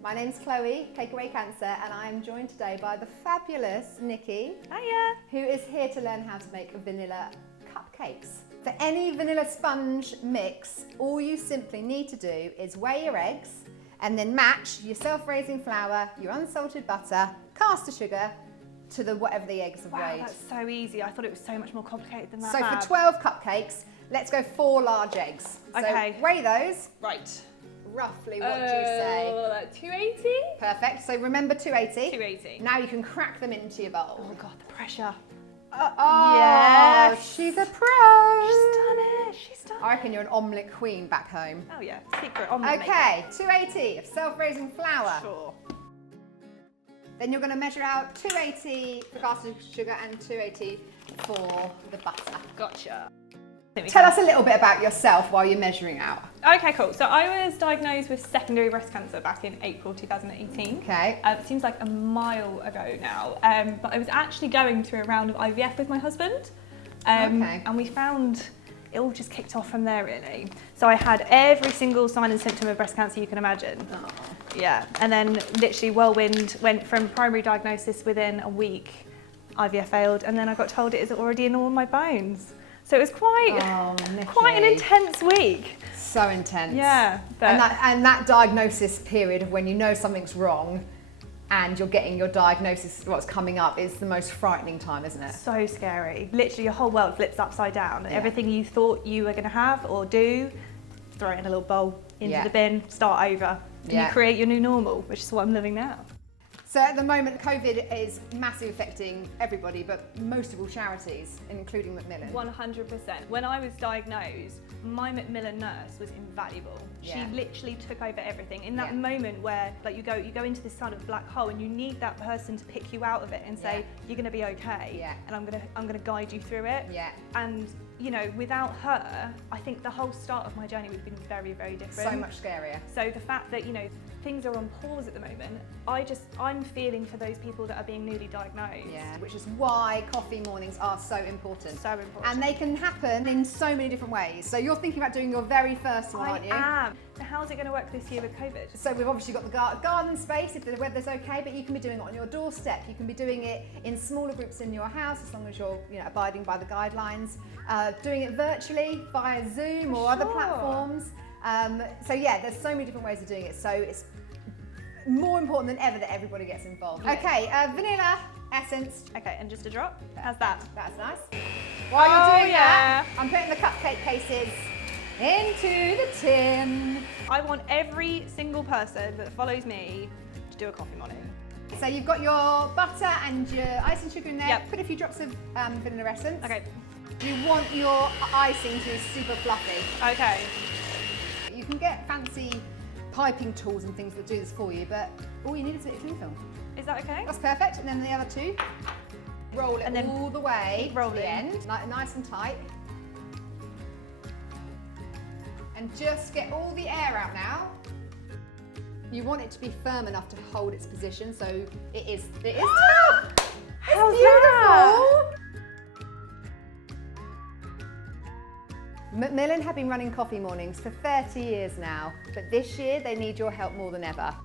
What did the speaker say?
My name's Chloe, Takeaway Cancer, and I'm joined today by the fabulous Nicky. Hiya! Who is here to learn how to make vanilla cupcakes. For any vanilla sponge mix, all you simply need to do is weigh your eggs and then match your self-raising flour, your unsalted butter, caster sugar to whatever the eggs have weighed. Wow, that's so easy. I thought it was so much more complicated than that. So for 12 cupcakes, let's go 4 large eggs. Okay. So weigh those. Right. Roughly, what do you say? 280? Perfect. So remember 280. 280. Now you can crack them into your bowl. Oh God, the pressure. Oh, yes. She's a pro. She's done it. She's done it. I reckon you're an omelette queen back home. Oh yeah, secret omelette Okay, 280 of self-raising flour. Sure. Then you're going to measure out 280 for caster sugar and 280 for the butter. Gotcha. Tell us a little bit about yourself while you're measuring out. Okay, cool. So I was diagnosed with secondary breast cancer back in April 2018. Okay. It seems like a mile ago now, but I was actually going through a round of IVF with my husband, Okay. and we found it all just kicked off from there really. So I had every single sign and symptom of breast cancer you can imagine. Oh. Yeah, and then literally whirlwind went from primary diagnosis within a week, IVF failed, and then I got told it is already in all my bones. So it was quite an intense week. So intense. Yeah. And that diagnosis period of when you know something's wrong and you're getting your diagnosis, what's coming up, is the most frightening time, isn't it? So scary. Literally your whole world flips upside down. Yeah. Everything you thought you were going to have or do, throw it in a little bowl, into the bin, start over. And you create your new normal, which is what I'm living now. So at the moment, COVID is massively affecting everybody, but most of all charities, including Macmillan. 100%. When I was diagnosed, my Macmillan nurse was invaluable. Yeah. She literally took over everything. In that moment where like you go into this kind of black hole and you need that person to pick you out of it and say, you're going to be okay, and I'm gonna guide you through it. Yeah. And you know, without her, I think the whole start of my journey would have been very, very different. So much scarier. So the fact that, you know, things are on pause at the moment, I'm feeling for those people that are being newly diagnosed. Yeah, which is why coffee mornings are so important. So important. And they can happen in so many different ways. So you're thinking about doing your very first one, aren't you? I am. So how's it going to work this year with COVID? So we've obviously got the garden space if the weather's okay, but you can be doing it on your doorstep. You can be doing it in smaller groups in your house as long as you're abiding by the guidelines. Doing it virtually via Zoom or other platforms. So yeah, there's so many different ways of doing it. So it's more important than ever that everybody gets involved. Yeah. Okay, vanilla essence. Okay, and just a drop. How's that? That's nice. While you're doing that, I'm putting the cupcake cases into the tin. I want every single person that follows me to do a coffee morning. So you've got your butter and your icing sugar in there. Yep. Put a few drops of vanilla essence. Okay. You want your icing to be super fluffy. Okay. You can get fancy piping tools and things that do this for you, but all you need is a bit of cling film. Is that okay? That's perfect. And then the other two, roll it all the way to the end, nice and tight. And just get all the air out now. You want it to be firm enough to hold its position, so it is tough. How's beautiful. that? Macmillan have been running coffee mornings for 30 years now, but this year they need your help more than ever.